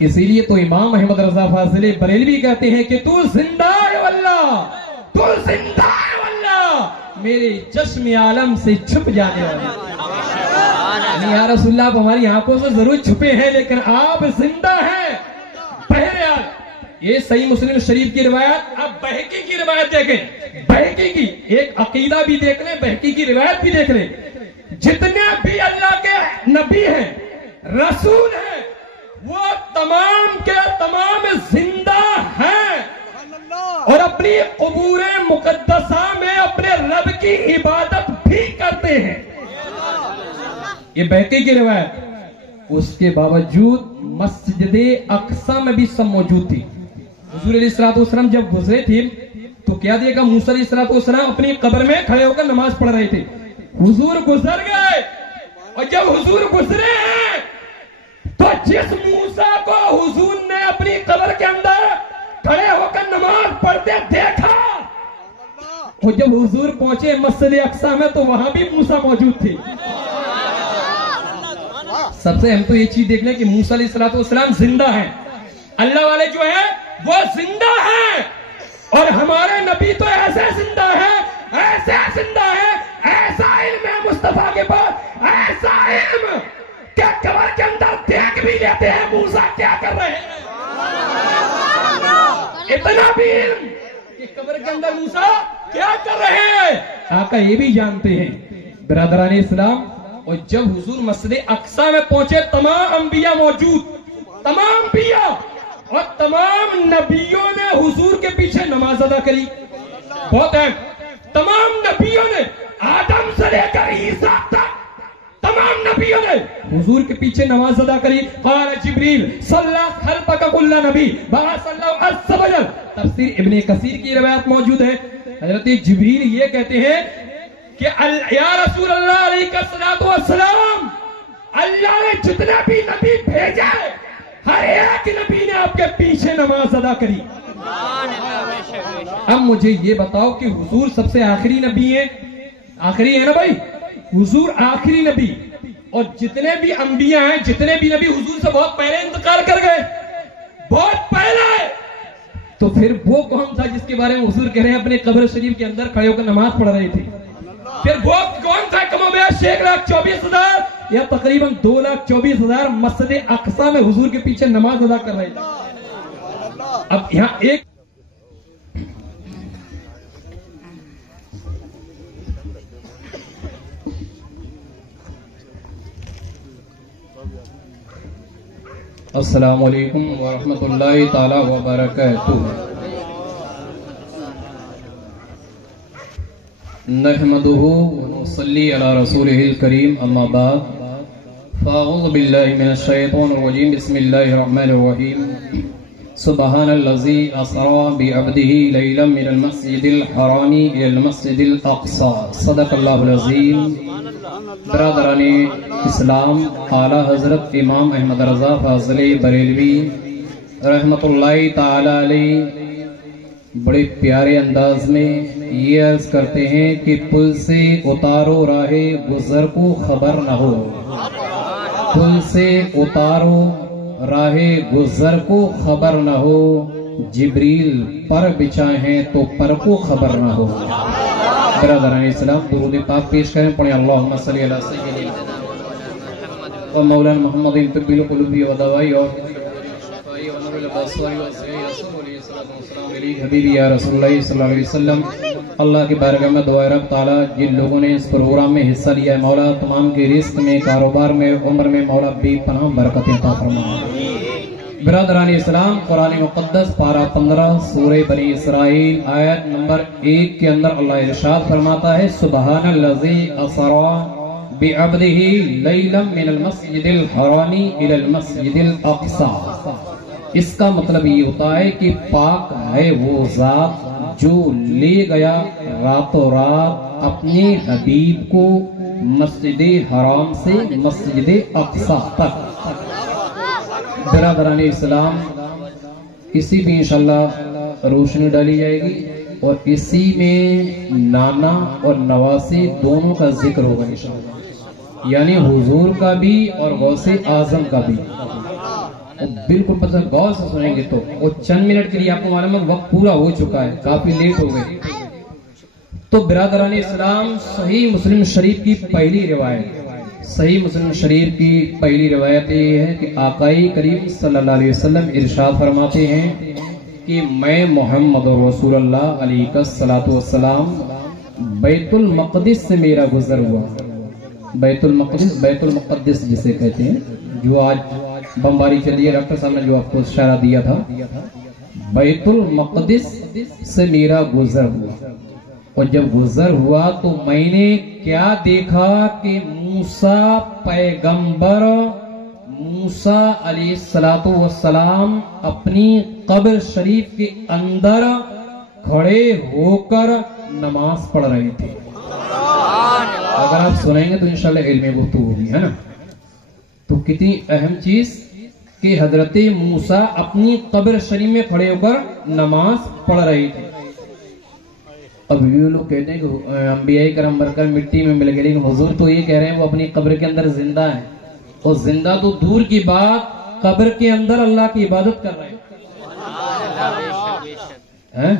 اسی لیے تو امام احمد رضا فاضل بریلوی کہتے ہیں کہ تو زندہ ہے واللہ، تو زندہ ہے واللہ، میرے چشم عالم سے چھپ جانے والے۔ یا رسول اللہ آپ ہماری آنکھوں سے ضرور چھپے ہیں لیکن آپ زندہ ہیں۔ بہرحال یہ صحیح مسلم شریف کی روایت، اب بہقی کی روایت دیکھیں، بہقی کی ایک عقیدہ بھی دیکھ لیں، بہقی کی روایت بھی دیکھ لیں۔ جتنے بھی اللہ کے نبی ہیں، رسول ہیں، وہ تمام کے تمام زندہ ہیں اور اپنی قبور مقدسہ میں اپنے رب کی عبادت بھی کرتے ہیں۔ یہ بہقی کی روایت۔ اس کے باوجود مسجد اقصی میں بھی سب موجود تھی۔ حضور علیہ السلام جب گزرے تھے تو کیا دیکھا؟ موسیٰ علیہ السلام اپنی قبر میں کھڑے ہو کر نماز پڑھ رہے تھے۔ حضور گزر گئے اور جب حضور گزرے ہیں تو جس موسیٰ کو حضور نے اپنی قبر کے اندر کھڑے ہو کر نماز پڑھتے دیکھا، اور جب حضور پہنچے مسجد اقصی میں تو وہاں بھی موسیٰ موجود تھے۔ سب سے اہم تو یہ چیز دیکھ لیں کہ موسیٰ علیہ السلام زندہ ہیں، اللہ والے جو ہیں وہ زندہ ہیں، اور ہمارے نبی تو ایسے زندہ ہیں، ایسے زندہ ہیں، ایسا علم ہے مصطفیٰ کے پاس، ایسا علم کہ قبر کے اندر دیکھ بھی لیتے ہیں موسیٰ کیا کر رہے ہیں۔ اتنا بھی علم کہ قبر کے اندر موسیٰ کیا کر رہے ہیں آقا یہ بھی جانتے ہیں۔ برادران اسلام، اور جب حضور مسجد اقصی میں پہنچے تمام انبیاء موجود، تمام انبیاء اور تمام نبیوں نے حضور کے پیچھے نماز ادا کری۔ بہت ہے، تمام نبیوں نے آدم سے لے کر عیسیٰ تک تمام نبیوں نے حضور کے پیچھے نماز ادا کری۔ قال جبریل صلی خلفک کل نبی بعث اللہ عز وجل، تفسیر ابن کثیر کی روایت موجود ہے۔ حضرت جبریل یہ کہتے ہیں کہ یا رسول اللہ علیہ السلام، اللہ نے جتنے بھی نبی بھیجے ہر ایک نبی نے آپ کے پیچھے نماز ادا کری۔ اب مجھے یہ بتاؤ کہ حضور سب سے آخری نبی ہیں، آخری ہے نا بھائی، حضور آخری نبی، اور جتنے بھی انبیاء ہیں، جتنے بھی نبی حضور سے بہت پہلے انتقال کر گئے، بہت پہلے، تو پھر وہ کون تھا جس کے بارے میں حضور کہہ رہے ہیں اپنے قبر شریف کے اندر کھڑے ہو کر نماز پڑھ رہے تھے؟ پھر وہ کون تھا؟ کم و بیش 1,24,000 یا تقریباً 2,24,000 مسجد اقصی میں حضور کے پیچھے نماز ادا کر رہے تھے۔ اب یہاں ایک السلام علیکم ورحمۃ اللہ تعالی وبرکاتہ۔ نحمده ونصلي على رسوله الكريم اما بعد فاعوذ بالله من الشيطان الرجيم بسم الله الرحمن الرحيم سبحان الذي اسرى بعبده ليلا من المسجد الحرام الى المسجد الاقصى صدق الله العظيم۔ برادران اسلام، اعلی حضرت امام احمد رضا فاضل بریلوی رحمت اللہ تعالی علیہ بڑے پیارے انداز میں یہ عرض کرتے ہیں کہ پل سے اتارو راہ گزر کو خبر نہ ہو، پل سے اتارو راہ گزر کو خبر نہ ہو، جبریل پر بچھائے ہیں تو پر کو خبر نہ ہو۔ برادران اسلام، درود پاک پیش کریں، پڑھیں اللہم صلی علی سیدنا و مولانا محمد طب القلوب و دوائی اور حبیبی یا رسول اللہ صلی اللہ علیہ وسلم۔ اللہ کی بارگاہ میں دعائے رب تعالیٰ جن لوگوں نے اس پروگرام میں حصہ لیا ہے مولا تمام کے رزق میں، کاروبار میں، عمر میں مولا بے پناہ برکت عطا فرما۔ برادران اسلام، قرآن مقدس پارہ 15 سورہ بنی اسرائیل آیت نمبر 1 کے اندر اللہ ارشاد فرماتا ہے سبحان الذی اسرا بعبدہ لیلا من المسجد الحرام الى المسجد الاقصی۔ اس کا مطلب یہ ہوتا ہے کہ پاک ہے وہ ذات جو لے گیا راتوں رات اپنے حبیب کو مسجد حرام سے مسجد اقصی تک۔ برادران اسلام، اسی بھی انشاءاللہ روشنی ڈالی جائے گی اور اسی میں نانا اور نواسی دونوں کا ذکر ہوگا انشاءاللہ، یعنی حضور کا بھی اور غوث اعظم کا بھی۔ بالکل پسند غور سے سنیں گے تو وہ چند منٹ کے لیے آپ کو معلوم ہے وقت پورا ہو چکا ہے، کافی لیٹ ہو گئے. تو برادران اسلام، صحیح مسلم شریف کی پہلی روایت، صحیح مسلم شریف کی پہلی روایت یہ ہے کہ آقائی کریم صلی اللہ علیہ وسلم ارشاد فرماتے ہیں کہ میں محمد رسول اللہ علیہ الصلوۃ والسلام بیت المقدس سے میرا گزر ہوا. بیت المقدس، بیت المقدس جسے کہتے ہیں، جو آج بمباری چلی ہے، ڈاکٹر صاحب نے جو آپ کو اشارہ دیا تھا، بیت المقدس سے میرا گزر ہوا. اور جب گزر ہوا تو میں نے کیا دیکھا کہ موسیٰ پیغمبر، موسیٰ علیہ الصلوۃ والسلام اپنی قبر شریف کے اندر کھڑے ہو کر نماز پڑھ رہے تھے. اگر آپ سنیں گے تو انشاءاللہ علم گفتگو ہوگی، ہے نا. تو کتنی اہم چیز کہ حضرت موسیٰ اپنی قبر شریف میں کھڑے ہو کر نماز پڑھ رہے تھے. اب یہ لوگ کہتے ہیں کہ انبیاء کرام مر کر مٹی میں مل گئے، لیکن حضور تو یہ کہہ رہے ہیں وہ اپنی قبر کے اندر زندہ ہیں. اور زندہ تو دور کی بات، قبر کے اندر اللہ کی عبادت کر رہے ہیں.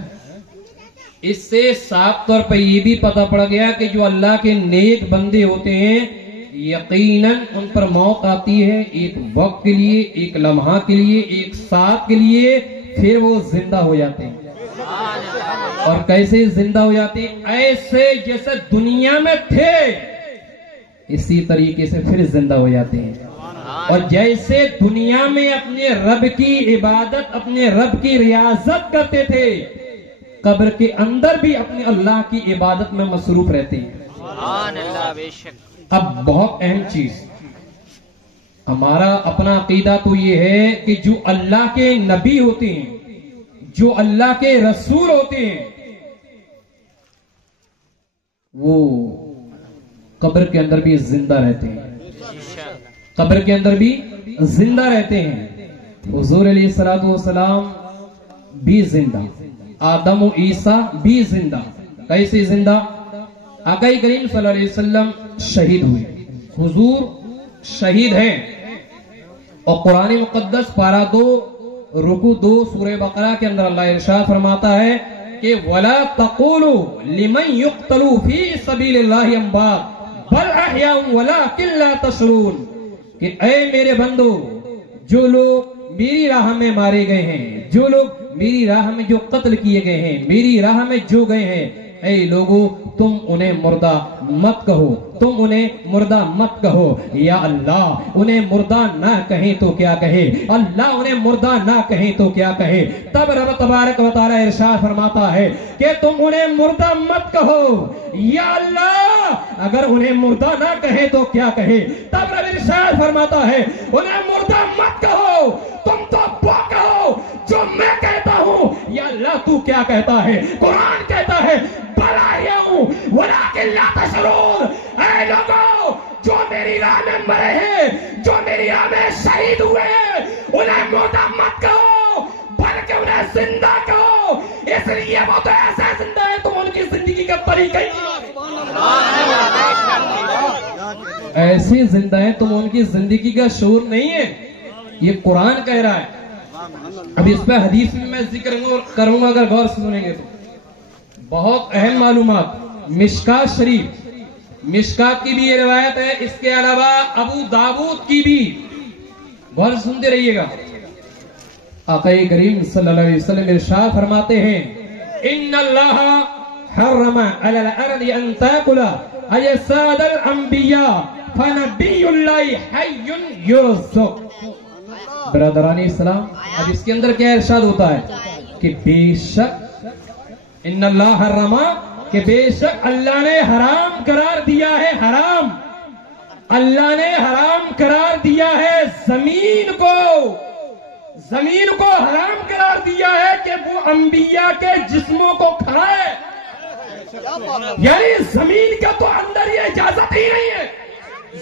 اس سے صاف طور پر یہ بھی پتہ پڑ گیا کہ جو اللہ کے نیک بندے ہوتے ہیں یقیناً ان پر موت آتی ہے ایک وقت کے لیے، ایک لمحہ کے لیے، ایک ساتھ کے لیے، پھر وہ زندہ ہو جاتے ہیں. اور کیسے زندہ ہو جاتے ہیں؟ ایسے جیسے دنیا میں تھے اسی طریقے سے پھر زندہ ہو جاتے ہیں. اور جیسے دنیا میں اپنے رب کی عبادت، اپنے رب کی ریاضت کرتے تھے، قبر کے اندر بھی اپنے اللہ کی عبادت میں مصروف رہتے ہیں. اب بہت اہم چیز، ہمارا اپنا عقیدہ تو یہ ہے کہ جو اللہ کے نبی ہوتے ہیں، جو اللہ کے رسول ہوتے ہیں، وہ قبر کے اندر بھی زندہ رہتے ہیں. قبر کے اندر بھی زندہ رہتے ہیں. حضور علیہ الصلوۃ والسلام بھی زندہ، آدم و عیسیٰ بھی زندہ. کیسے زندہ؟ آقا کریم صلی اللہ علیہ وسلم شہید ہوئے، حضور شہید ہیں. اور قرآن مقدس پارہ 2 رکوع 2 سورہ بقرہ کے اندر اللہ ارشاد فرماتا ہے کہ وَلَا تَقُولُوا لِمَنْ يُقْتَلُوا فِي سَبِيلِ اللَّهِ أَمْوَاتٌ بَلْ أَحْيَاءٌ وَلَٰكِن لَّا تَشْعُرُونَ، کہ اے میرے بندو، جو لوگ میری راہ میں مارے گئے ہیں، جو لوگ میری راہ میں جو قتل کیے گئے ہیں، میری راہ میں جو گئے ہیں، اے لوگو تم انہیں مردہ مت کہو، تم انہیں مردہ مت کہو. یا اللہ انہیں مردہ نہ کہیں تو کیا کہے، اللہ انہیں مردہ نہ کہیں تو کیا کہے. تب رب تبارک و تعالی ارشاد فرماتا ہے کہ تم انہیں مردہ مت کہو. یا اللہ اگر انہیں مردہ نہ کہیں تو کیا کہے. تب رب ارشاد فرماتا ہے انہیں مردہ مت کہو، تم تو وہ کہو جو میں کہتا ہوں. یا اللہ تو کیا کہتا ہے؟ قرآن کہتا ہے وَلَٰكِن لَّا تَشْعُرُونَ، اے لوگوں جو میری راہ میں مرے ہیں، جو میری راہ میں شہید ہوئے ہیں، انہیں مردہ مت کہو بلکہ انہیں زندہ کہو. اس لیے وہ تو ایسا زندہ ہے تم ان کی زندگی کا طریقہ ایسے زندہ ہے تم ان کی زندگی کا شعور نہیں ہے. یہ قرآن کہہ رہا ہے. اب اس پہ حدیث میں ذکر کروں گا، اگر غور سے سنیں گے تو بہت اہم معلومات. مشکات شریف، مشکات کی بھی یہ روایت ہے، اس کے علاوہ ابو داؤد کی بھی. غور سے سنتے رہیے گا. آقا کریم صلی اللہ علیہ وسلم ارشاد فرماتے ہیں ان اللہ حرم علی الارض ان تاکل اجساد الانبیاء فنبی اللہ حی یرزق. برادران اسلام، اب اس کے اندر کیا ارشاد ہوتا ہے کہ بے شک ان اللہ حرم، کہ بے شک اللہ نے حرام قرار دیا ہے، حرام اللہ نے حرام قرار دیا ہے زمین کو، زمین کو حرام قرار دیا ہے کہ وہ انبیاء کے جسموں کو کھائے. یعنی زمین کا تو اندر یہ اجازت ہی نہیں ہے،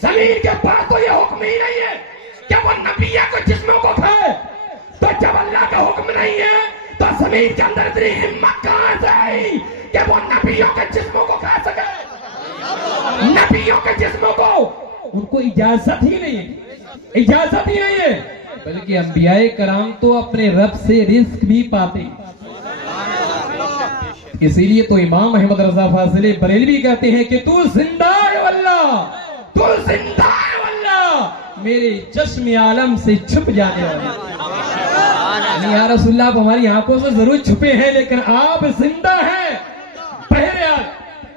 زمین کے پاس تو یہ حکم ہی نہیں ہے کہ وہ نبیوں کے جسموں کو کھائے. تو جب اللہ کا حکم نہیں ہے تو زمین کے اندر اتنی ہمت کہاں سے آئی کہ وہ نبیوں کے جسموں کو کھا سکے؟ نبیوں کے جسموں کو ان کو اجازت ہی نہیں ہے، اجازت ہی نہیں ہے. بلکہ انبیاء کرام تو اپنے رب سے رزق بھی پاتے. اسی لیے تو امام احمد رضا فاضلی بریلوی کہتے ہیں کہ تو زندہ ہے واللہ، تو زندہ ہے واللہ، میرے چشم عالم سے چھپ جانے والا. یا رسول اللہ، آپ ہماری آنکھوں سے ضرور چھپے ہیں لیکن آپ زندہ ہیں. بہرحال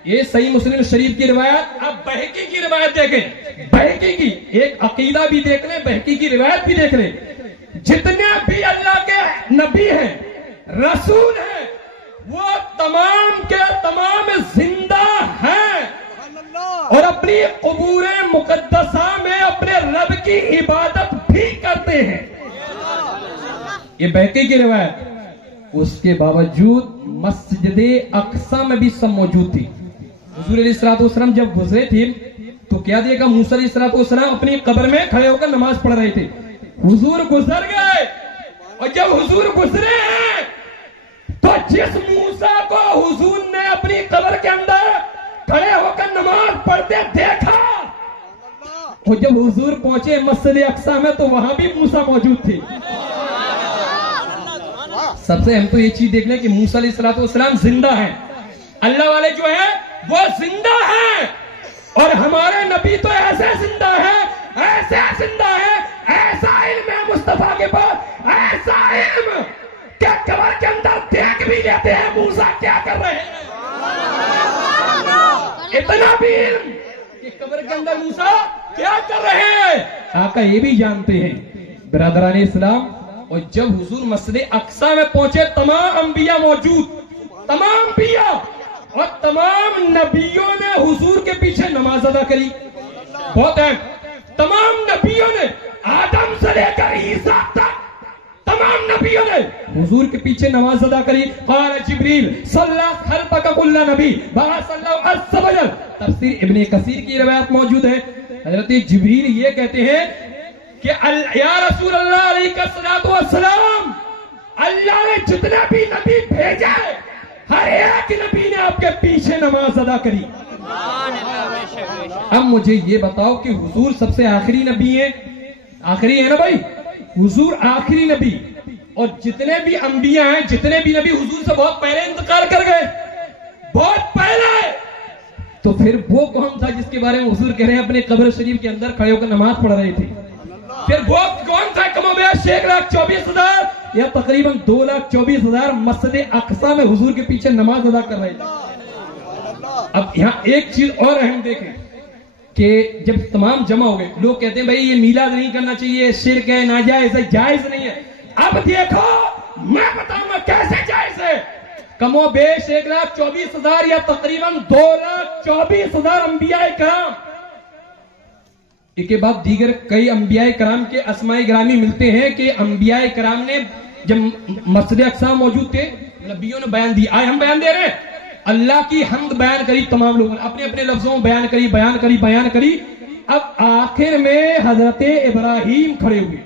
یہ صحیح مسلم شریف کی روایت، آپ بہقی کی روایت دیکھیں، بہقی کی ایک عقیدہ بھی دیکھ لیں، بہقی کی روایت بھی دیکھ لیں. جتنے بھی اللہ کے نبی ہیں، رسول ہیں، وہ تمام کے تمام زندہ ہیں اور اپنی قبور مقدسہ میں اپنے رب کی عبادت بھی کرتے ہیں. یہ بہقی کی روایت. اس کے باوجود مسجد اقصی میں بھی سب موجود تھی. حضور علیہ السلام جب گزرے تھے تو کیا دیکھا کہ موسیٰ علیہ السلام اپنی قبر میں کھڑے ہو کر نماز پڑھ رہے تھے. حضور گزر گئے اور جب حضور گزرے ہیں تو جس موسیٰ کو حضور نے اپنی قبر کے اندر کھڑے ہو کر نماز پڑھتے دیکھا، اور جب حضور پہنچے مسجد اقصی میں تو وہاں بھی موسیٰ موجود تھے. سب سے اہم تو یہ چیز دیکھ لیں کہ موسیٰ علیہ السلام زندہ ہیں، اللہ والے جو ہیں وہ زندہ ہیں، اور ہمارے نبی تو ایسے زندہ ہیں، ایسے زندہ ہیں، ایسا علم ہے مصطفیٰ کے پاس، ایسا علم کہ قبر کے اندر دیکھ بھی لیتے ہیں موسیٰ کیا کر رہے ہیں. اتنا بھی علم کہ قبر کے اندر موسیٰ کیا کر رہے ہیں آقا یہ بھی جانتے ہیں. برادران اسلام، اور جب حضور مسجد اقصی میں پہنچے تمام انبیاء موجود، تمام انبیاء اور تمام نبیوں نے حضور کے پیچھے نماز ادا کری. بہت ہے، تمام نبیوں نے آدم سے لے کر عیسیٰ تک تمام نبیوں نے حضور کے پیچھے نماز ادا کری. قال جبریل صلی خلفک کل نبی بعث اللہ عز وجل. تفسیر ابن کثیر کی روایت موجود ہے. حضرت جبریل یہ کہتے ہیں کہ یا رسول اللہ علیہ السلام، اللہ نے جتنے بھی نبی بھیجے ہر ایک نبی نے آپ کے پیچھے نماز ادا کری. اب مجھے یہ بتاؤ کہ حضور سب سے آخری نبی ہیں، آخری ہے نا بھائی، حضور آخری نبی، اور جتنے بھی انبیاء ہیں، جتنے بھی نبی حضور سے بہت پہلے انتقال کر گئے، بہت پہلے. تو پھر وہ کون تھا جس کے بارے میں حضور کہہ رہے ہیں اپنے قبر شریف کے اندر کھڑے ہو کر نماز پڑھ رہے تھے؟ پھر وہ کون تھا؟ کم و بیش 1,24,000 یا تقریباً 2,24,000 مسجد اقصی میں حضور کے پیچھے نماز ادا کر رہے تھے. اب یہاں ایک چیز اور اہم دیکھیں کہ جب تمام جمع ہو گئے، لوگ کہتے ہیں بھائی یہ میلاد نہیں کرنا چاہیے، شرک ہے، ناجائز ہے، جائز نہیں ہے. اب دیکھو میں بتاؤں گا کیسے جائز ہے. کم و بیش 1,24,000 یا تقریباً 2,24,000 انبیاء کرام، ایک کے بعد دیگر کئی انبیاء کرام کے اسماء گرامی ملتے ہیں کہ انبیاء کرام نے جب مسجد اقصی موجود تھے نبیوں نے بیان دی. آج ہم بیان دے رہے ہیں، اللہ کی حمد بیان کری، تمام لوگوں نے اپنے اپنے لفظوں بیان کری. اب آخر میں حضرت ابراہیم کھڑے ہوئے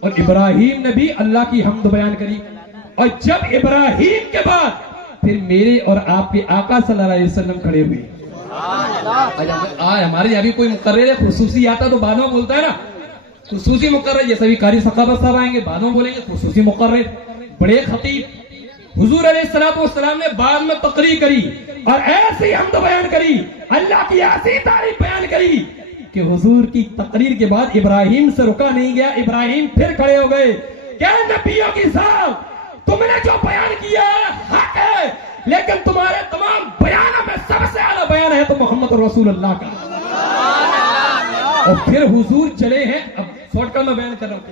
اور ابراہیم نے بھی اللہ کی حمد بیان کری. اور جب ابراہیم کے بعد پھر میرے اور آپ کے آقا صلی اللہ علیہ وسلم کھڑے ہوئے. آج ہمارے یہاں بھی کوئی مقرر خصوصی آتا تو بعد میں بولتا ہے نا، خصوصی مقرر، جیسے بھی قاری ثقافت صاحب آئیں گے بعد میں بولیں گے خصوصی مقرر، بڑے خطیب. حضور علیہ السلام نے بعد میں تقریر کری اور ایسی حمد بیان کری، اللہ کی ایسی تعریف بیان کری کہ حضور کی تقریر کے بعد ابراہیم سے رکا نہیں گیا. ابراہیم پھر کھڑے ہو گئے کہ نبیوں کی صاحب تم نے جو بیان کیا حق ہے، لیکن تمہارے تمام بیانوں میں سب سے اعلیٰ بیان ہے تو محمد رسول اللہ کا. اور پھر حضور چلے ہیں. اب شارٹ کٹ میں بیان کر رہا ہوں،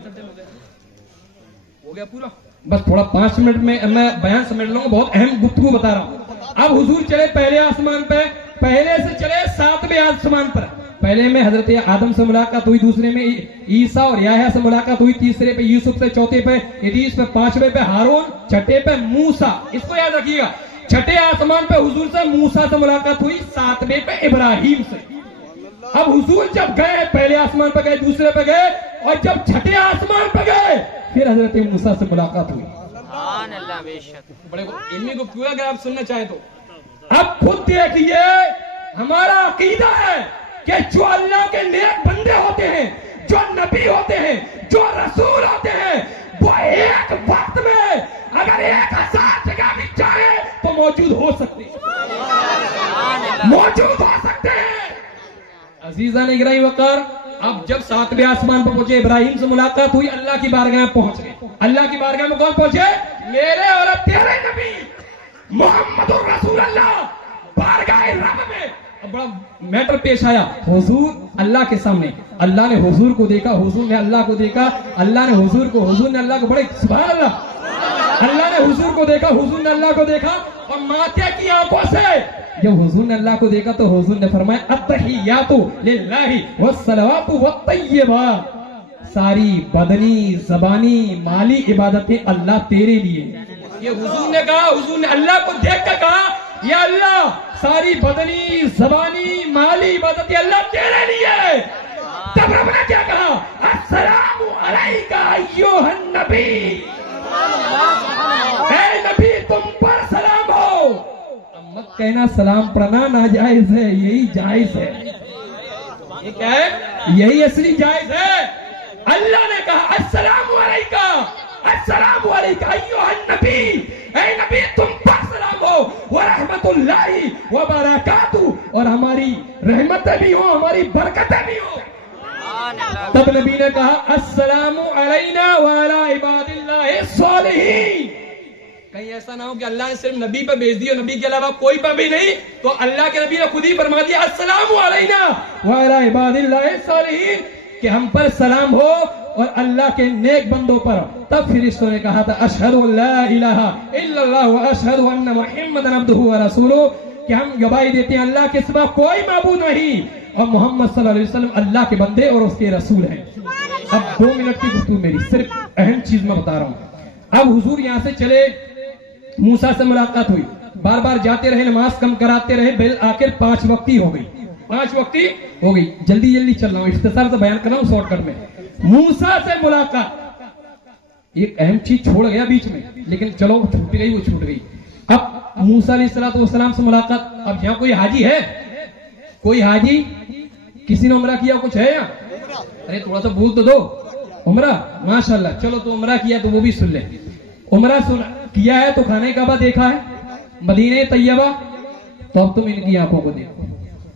ہو گیا پورا، بس تھوڑا 5 منٹ میں میں بیان سمیٹ لوں گا، بہت اہم گفتگو بتا رہا ہوں. اب حضور چلے پہلے آسمان پہ، پہلے سے چلے 7ویں آسمان پر. پہلے میں حضرت آدم سے ملاقات ہوئی، دوسرے میں عیسیٰ اور یحییٰ سے ملاقات ہوئی، تیسرے پہ یوسف سے، چوتھے پہ ادریس پہ، 5ویں پہ ہارون، چھٹے پہ موسیٰ. اس کو یاد رکھیے گا، چھٹے آسمان پہ حضور سے موسیٰ سے ملاقات ہوئی، 7ویں پہ ابراہیم سے. اب حضور جب گئے پہلے آسمان پہ گئے، دوسرے پہ گئے، اور جب چھٹے آسمان پہ گئے پھر حضرت موسیٰ سے ملاقات ہوئی. بڑے علمی گفتگو ہے اگر آپ سننا چاہیں تو. اب خود دیکھیے، ہمارا عقیدہ ہے کہ جو اللہ کے نیک بندے ہوتے ہیں، جو نبی ہوتے ہیں, جو رسول ہوتے ہیں, وہ ایک وقت میں اگر 1000 جگہ بھی چاہے تو موجود ہو سکتے ہیں, موجود ہو سکتے ہیں. عزیزان اکرام وقار, اب جب 7ویں آسمان پر پہنچے, ابراہیم سے ملاقات ہوئی, اللہ کی بارگاہ میں پہنچ گئے. اللہ کی بارگاہ میں کون پہنچے؟ میرے اور اب تیرے نبی محمد رسول اللہ بارگاہ رب میں. اب بڑا میٹر پیش آیا, حضور اللہ کے سامنے, اللہ نے حضور کو دیکھا, حضور نے اللہ کو دیکھا, اللہ نے حضور کو, حضور نے اللہ کو, بڑے سبحان اللہ, اللہ نے حضور کو دیکھا, حضور نے اللہ کو دیکھا, اور ماتھے کی آنکھوں سے جب حضور نے اللہ کو دیکھا تو حضور نے فرمایا التحیات للہ والصلوات والطیبات, ساری بدنی زبانی مالی عبادتیں اللہ تیرے لیے. یہ حضور نے کہا, حضور نے اللہ کو دیکھ کر کہا یا اللہ ساری بدنی زبانی مالی عبادتیں اللہ تیرے لیے. تب رب نے کیا کہا؟ السلام علیکہ ایھا النبی, اے نبی تم پر سلام ہو. مت کہنا سلام پڑھنا ناجائز ہے, یہی جائز ہے. یہ کیا ہے؟ یہی اصلی جائز ہے. اللہ نے کہا السلام علیکہ, السلام علیکہ ایھا النبی, اے نبی تم پر سلام ہو, ورحمت اللہ وبرکاتہ, اور ہماری رحمتیں بھی ہوں, ہماری برکتیں بھی ہوں. تب نبی نے کہا السلام علینا وعلی عباد اللہ الصالحین. کہیں ایسا نہ ہو کہ اللہ نے صرف نبی پہ بھیج دی اور نبی کے علاوہ کوئی پہ بھی نہیں, تو اللہ کے نبی نے خود ہی فرما دیا السلام علینا وعلی عباد اللہ الصالحین, کہ ہم پر سلام ہو اور اللہ کے نیک بندوں پر. تب فرشتوں نے کہا تھا اشہد ان لا الہ الا اللہ واشہد ان محمدا عبدہ ورسولہ, کہ ہم گواہی دیتے ہیں اللہ کے سوا کوئی معبود نہیں اور محمد صلی اللہ علیہ وسلم اللہ کے بندے اور اس کے رسول ہیں. اب 2 منٹ کی گفتگو میری, صرف اہم چیز میں بتا رہا ہوں. اب حضور یہاں سے چلے, موسیٰ سے ملاقات ہوئی, بار بار جاتے رہے, نماز کم کراتے رہے, بالآخر 5 وقتی ہو گئی, 5 وقتی ہو گئی. جلدی جلدی چل رہا ہوں, اختصار سے بیان کر رہا ہوں شارٹ کٹ میں. موسیٰ سے ملاقات, ایک اہم چیز چھوڑ گیا بیچ میں, لیکن چلو وہ چھوٹ گئی, وہ چھوٹ گئی. اب موسیٰ علیہ السلام سے ملاقات. اب یہاں کوئی حاجی ہے؟ کوئی حاجی, کسی نے عمرہ کیا کچھ ہے یہاں؟ ارے تھوڑا سا بول تو دو. عمرہ ماشاءاللہ, چلو تو عمرہ کیا تو وہ بھی سن لیں. عمرہ کیا ہے تو خانہ کعبہ دیکھا ہے, مدینہ طیبہ, تو اب تم ان کی آنکھوں کو دیکھو.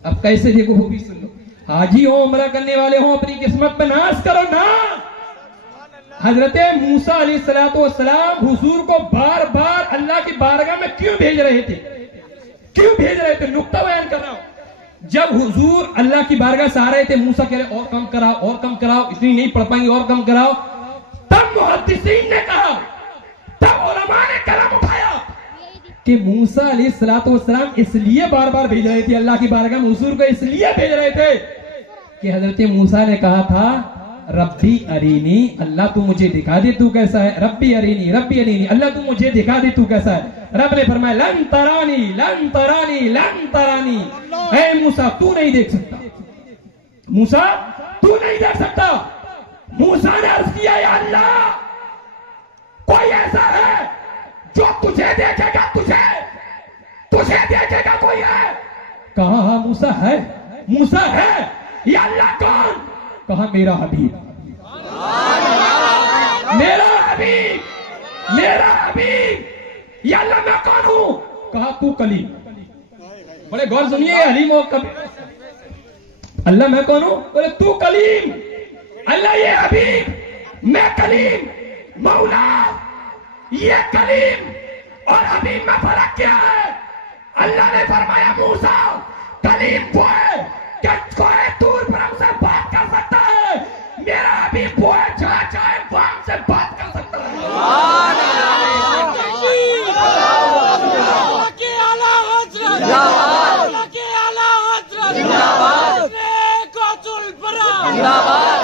اب کیسے دیکھو وہ بھی سن لو. حاجی ہو, عمرہ کرنے والے ہوں, اپنی قسمت پہ ناز کرو نا. حضرت موسیٰ علیہ السلام حضور کو بار بار اللہ کی بارگاہ میں کیوں بھیج رہے تھے, کیوں بھیج رہے تھے؟ نقطہ بیان کر رہا ہوں. جب حضور اللہ کی بارگاہ سے آ رہے تھے, موسیٰ کہہ رہے اور کم کراؤ, اور کم کراؤ, اتنی نہیں پڑھ پائیں گے, اور کم کراؤ. تب محدثین نے کہا, تب علماء نے قلم اٹھایا کہ موسیٰ علیہ السلام اس لیے بار بار بھیج رہے تھے اللہ کی بارگاہ میں, حضور کو اس لیے بھیج رہے تھے کہ حضرت موسیٰ نے کہا تھا ربی ارینی, اللہ تو مجھے دکھا دے تو کیسا ہے. ربی ارینی, ربی ارینی, اللہ تو مجھے دکھا دے تو کیسا ہے. رب نے فرمایا لن ترانی, لن ترانی, لن ترانی, اے موسیٰ تو نہیں دیکھ سکتا, موسیٰ تو نہیں دیکھ سکتا. موسیٰ نے عرض کیا یا اللہ کوئی ایسا ہے جو تجھے دیکھے گا, تجھے دیکھے گا کوئی ہے؟ کہا ہاں موسیٰ ہے, موسیٰ ہے. یا اللہ کون؟ کہا میرا حبیب, میرا حبیب, میرا حبیب. یا اللہ میں کون ہوں؟ کہا تو کلیم. بڑے غور سنیے, حلیم و کبیر. اللہ میں کون ہوں؟ بولے تو کلیم. اللہ یہ حبیب, میں کلیم. مولا یہ کلیم اور حبیب میں فرق کیا ہے؟ اللہ نے فرمایا موسیٰ کلیم وہ ہے کہ کوئی دور پر ہم سے بات کر سکتا ہے, میرا حبیب وہ ہے جہاں چاہے وہ ہم سے بات کر سکتا ہے. زندہ باد.